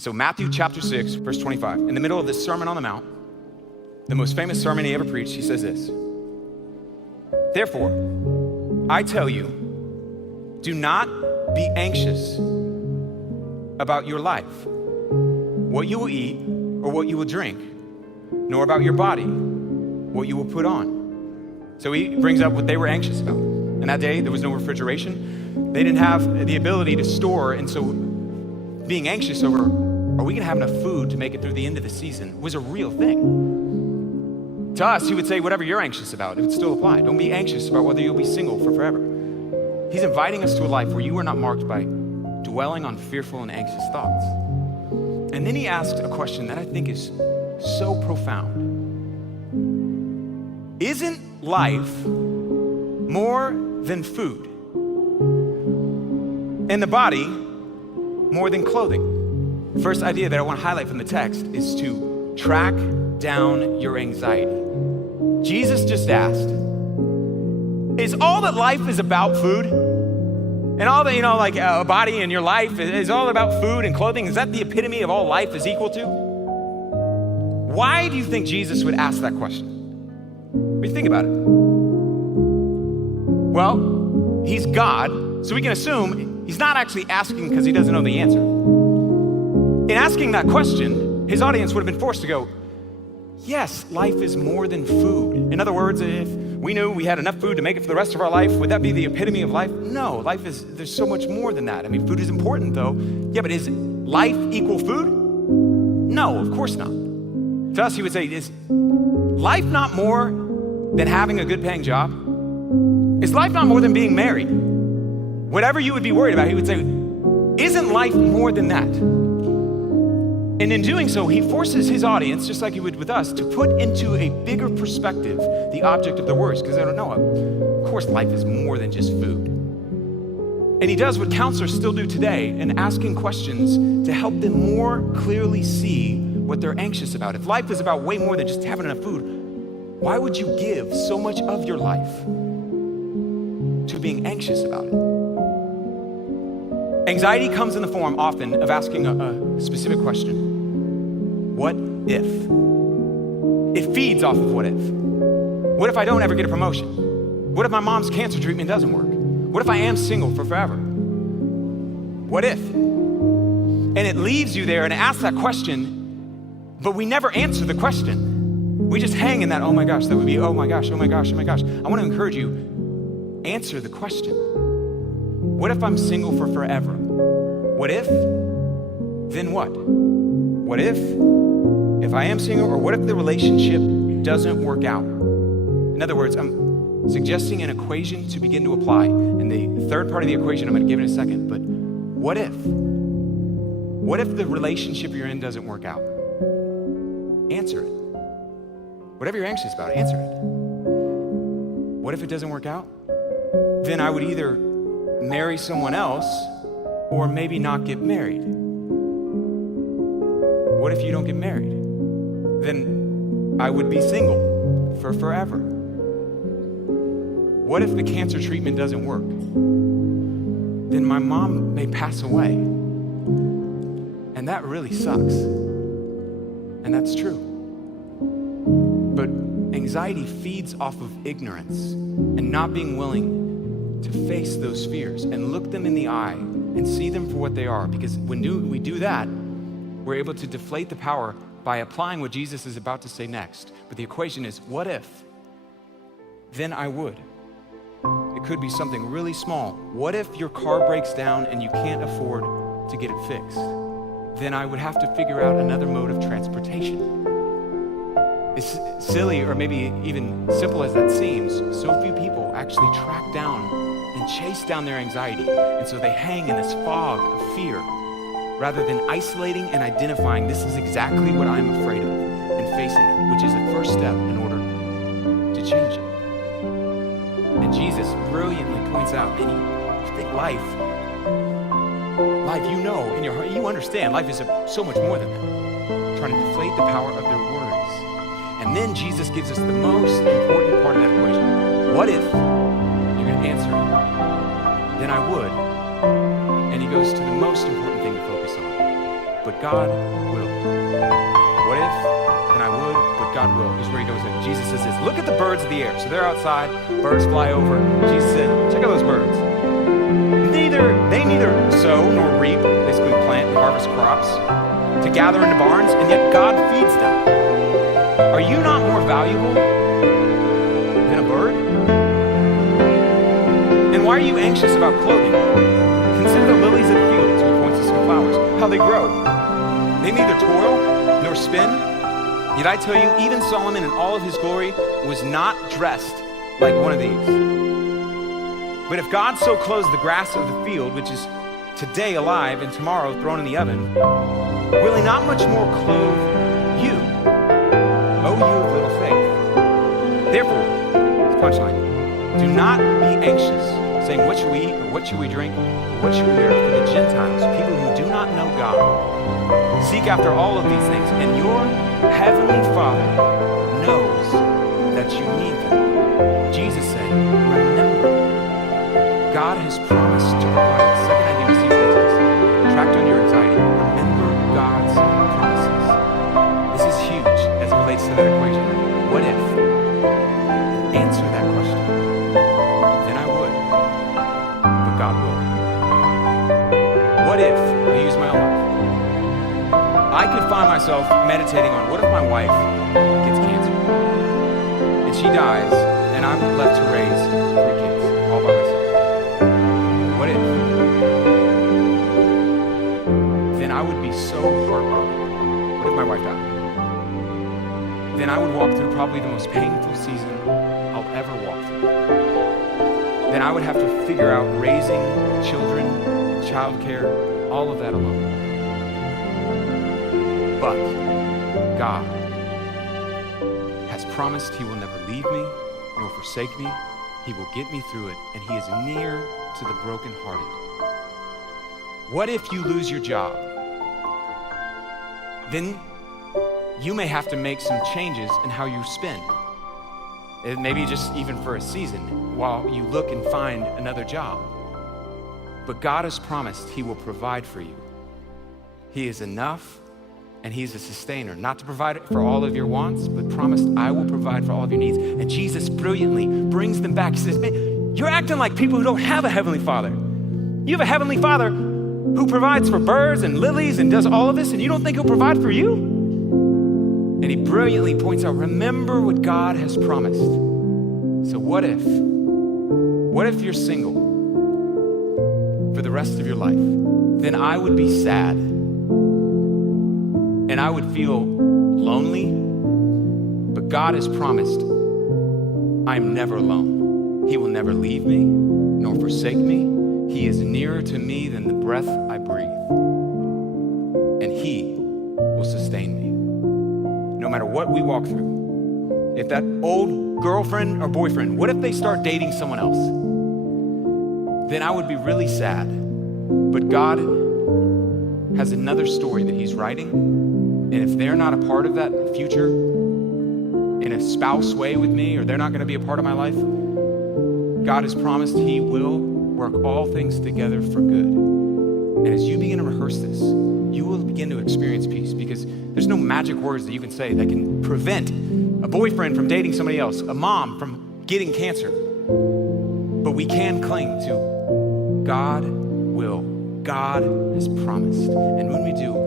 So Matthew chapter 6, verse 25, in the middle of this Sermon on the Mount, the most famous sermon he ever preached, he says this: "Therefore, I tell you, do not be anxious about your life, what you will eat or what you will drink, nor about your body, what you will put on." So he brings up what they were anxious about. And that day, there was no refrigeration. They didn't have the ability to store, and so being anxious over, are we gonna have enough food to make it through the end of the season, was a real thing. To us, he would say, whatever you're anxious about, it would still apply. Don't be anxious about whether you'll be single for forever. He's inviting us to a life where you are not marked by dwelling on fearful and anxious thoughts. And then he asked a question that I think is so profound. Isn't life more than food, and the body more than clothing? First idea that I want to highlight from the text is to track down your anxiety. Jesus just asked, is all that life is about food? And all that, like a body and your life is all about food and clothing? Is that the epitome of all life is equal to? Why do you think Jesus would ask that question? What do you think about it? Well, he's God, so we can assume he's not actually asking because he doesn't know the answer. In asking that question, his audience would have been forced to go, yes, life is more than food. In other words, if we knew we had enough food to make it for the rest of our life, would that be the epitome of life? No, there's so much more than that. I mean, food is important though. Yeah, but is life equal food? No, of course not. To us, he would say, is life not more than having a good paying job? Is life not more than being married? Whatever you would be worried about, he would say, isn't life more than that? And in doing so, he forces his audience, just like he would with us, to put into a bigger perspective the object of their words, because they don't know it. Of course, life is more than just food. And he does what counselors still do today, in asking questions to help them more clearly see what they're anxious about. If life is about way more than just having enough food, why would you give so much of your life to being anxious about it? Anxiety comes in the form often of asking a specific question. What if? It feeds off of what if. What if I don't ever get a promotion? What if my mom's cancer treatment doesn't work? What if I am single for forever? What if? And it leaves you there and asks that question, but we never answer the question. We just hang in that, oh my gosh, that would be, oh my gosh, oh my gosh, oh my gosh. I want to encourage you, answer the question. What if I'm single for forever? What if? Then what? What if I am single, or what if the relationship doesn't work out? In other words, I'm suggesting an equation to begin to apply. And the third part of the equation I'm going to give in a second, but what if? What if the relationship you're in doesn't work out? Answer it. Whatever you're anxious about, answer it. What if it doesn't work out? Then I would either marry someone else or maybe not get married. What if you don't get married? Then I would be single for forever. What if the cancer treatment doesn't work? Then my mom may pass away. And that really sucks. And that's true. But anxiety feeds off of ignorance and not being willing to face those fears and look them in the eye and see them for what they are. Because when we do that, we're able to deflate the power by applying what Jesus is about to say next. But the equation is, what if? Then I would. It could be something really small. What if your car breaks down and you can't afford to get it fixed? Then I would have to figure out another mode of transportation. As silly or maybe even simple as that seems, so few people actually track down and chase down their anxiety. And so they hang in this fog of fear rather than isolating and identifying, this is exactly what I'm afraid of, and facing it, which is the first step in order to change it. And Jesus brilliantly points out, man, you think life, you know in your heart, you understand life is so much more than that. Trying to deflate the power of their words. And then Jesus gives us the most important part of that equation. What if? You're going to answer it. Then I would. And he goes to the most important thing to focus on. but God will. What if? Then I would, but God will. Here's where he goes in. Jesus says this, look at the birds of the air. So they're outside, birds fly over. Jesus said, check out those birds. They neither sow nor reap, basically plant and harvest crops, to gather into barns, and yet God feeds them. Are you not more valuable than a bird? And why are you anxious about clothing? Consider the lilies of the field, so he points to some flowers, how they grow. They neither toil nor spin. Yet I tell you, even Solomon in all of his glory was not dressed like one of these. But if God so clothes the grass of the field, which is today alive and tomorrow thrown in the oven, will he not much more clothe you, O you of little faith? Therefore, it's punchline, do not be anxious, saying, what should we eat, or what should we drink, or what should we wear? For the Gentiles, people who do not know God, seek after all of these things, and your heavenly Father knows that you need them. Jesus said, remember, God has promised to provide. The second idea we see from the text, tracked on your anxiety. Remember God's promises. This is huge as it relates to that equation. What if? Answer that question. Then I would, but God will. What if, I use my own life, I could find myself meditating on what if my wife gets cancer and she dies and I'm left to raise 3 kids all by myself? What if? Then I would be so heartbroken. What if my wife died? Then I would walk through probably the most painful season I'll ever walk through. Then I would have to figure out raising children, childcare, all of that alone. But God has promised he will never leave me nor forsake me. He will get me through it, and he is near to the brokenhearted. What if you lose your job? Then you may have to make some changes in how you spend. Maybe just even for a season while you look and find another job. But God has promised he will provide for you. He is enough, and he's a sustainer, not to provide for all of your wants, but promised, I will provide for all of your needs. And Jesus brilliantly brings them back. He says, man, you're acting like people who don't have a heavenly Father. You have a heavenly Father who provides for birds and lilies and does all of this, and you don't think he'll provide for you? And he brilliantly points out, remember what God has promised. So what if you're single for the rest of your life? Then I would be sad. And I would feel lonely, but God has promised I'm never alone. He will never leave me nor forsake me. He is nearer to me than the breath I breathe. And he will sustain me. No matter what we walk through. If that old girlfriend or boyfriend, what if they start dating someone else? Then I would be really sad. But God has another story that he's writing. And if they're not a part of that future in a spouse way with me, or they're not going to be a part of my life, God has promised he will work all things together for good. And as you begin to rehearse this, you will begin to experience peace, because there's no magic words that you can say that can prevent a boyfriend from dating somebody else, a mom from getting cancer. But we can cling to God will. God has promised. And when we do,